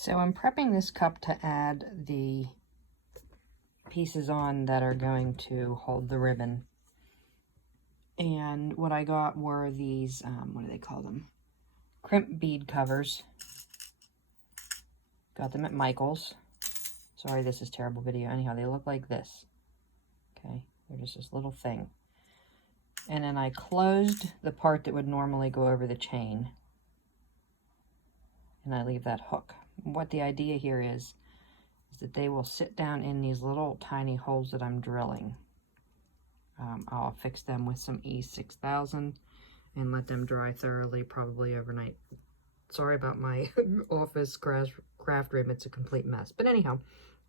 So I'm prepping this cup to add the pieces on that are going to hold the ribbon. And what I got were these, what do they call them? Crimp bead covers. Got them at Michael's. Sorry, this is terrible video. Anyhow, they look like this. Okay, they're just this little thing. And then I closed the part that would normally go over the chain. And I leave that hook. What the idea here is that they will sit down in these little tiny holes that I'm drilling. I'll fix them with some E6000 and let them dry thoroughly, probably overnight. Sorry about my office craft room, it's a complete mess. But anyhow,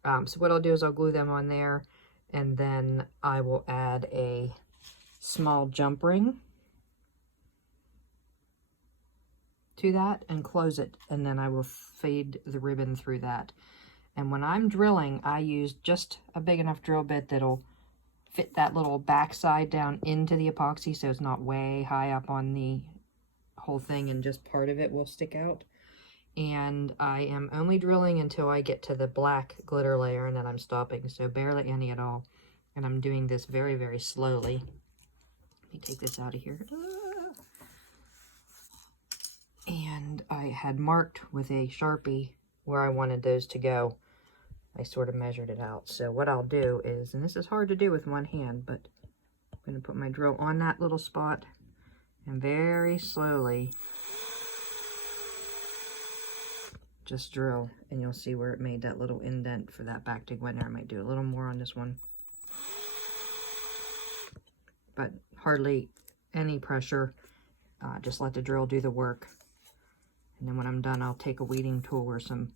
so what I'll do is I'll glue them on there, and then I will add a small jump ring to that and close it, and then I will feed the ribbon through that. And when I'm drilling, I use just a big enough drill bit that'll fit that little backside down into the epoxy, so it's not way high up on the whole thing and just part of it will stick out. And I am only drilling until I get to the black glitter layer, and then I'm stopping, so barely any at all. And I'm doing this very, very slowly. Let me take this out of here. And I had marked with a Sharpie where I wanted those to go. I sort of measured it out. So what I'll do is, and this is hard to do with one hand, but I'm going to put my drill on that little spot and very slowly just drill, and you'll see where it made that little indent for that back to go in there. I might do a little more on this one, but hardly any pressure. Just let the drill do the work. And then when I'm done, I'll take a weeding tool or some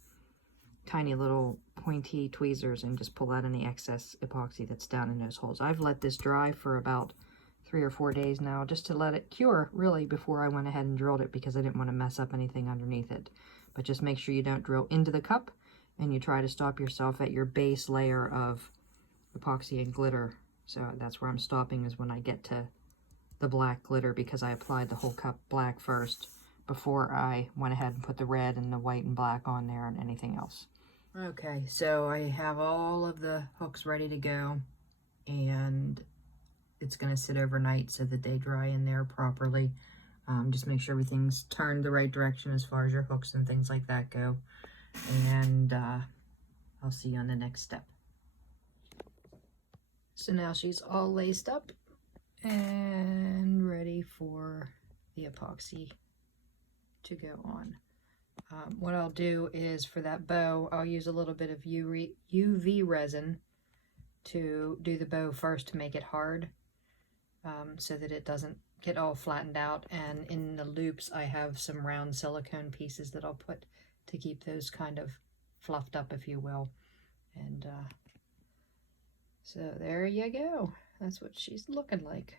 tiny little pointy tweezers and just pull out any excess epoxy that's down in those holes. I've let this dry for about 3 or 4 days now, just to let it cure, really, before I went ahead and drilled it, because I didn't want to mess up anything underneath it. But just make sure you don't drill into the cup, and you try to stop yourself at your base layer of epoxy and glitter. So that's where I'm stopping, is when I get to the black glitter, because I applied the whole cup black first before I went ahead and put the red and the white and black on there and anything else. Okay, so I have all of the hooks ready to go, and it's going to sit overnight so that they dry in there properly. Just make sure everything's turned the right direction as far as your hooks and things like that go. And I'll see you on the next step. So now she's all laced up and ready for the epoxy to go on. What I'll do is, for that bow, I'll use a little bit of UV resin to do the bow first to make it hard, so that it doesn't get all flattened out. And in the loops, I have some round silicone pieces that I'll put to keep those kind of fluffed up, if you will. And so there you go. That's what she's looking like.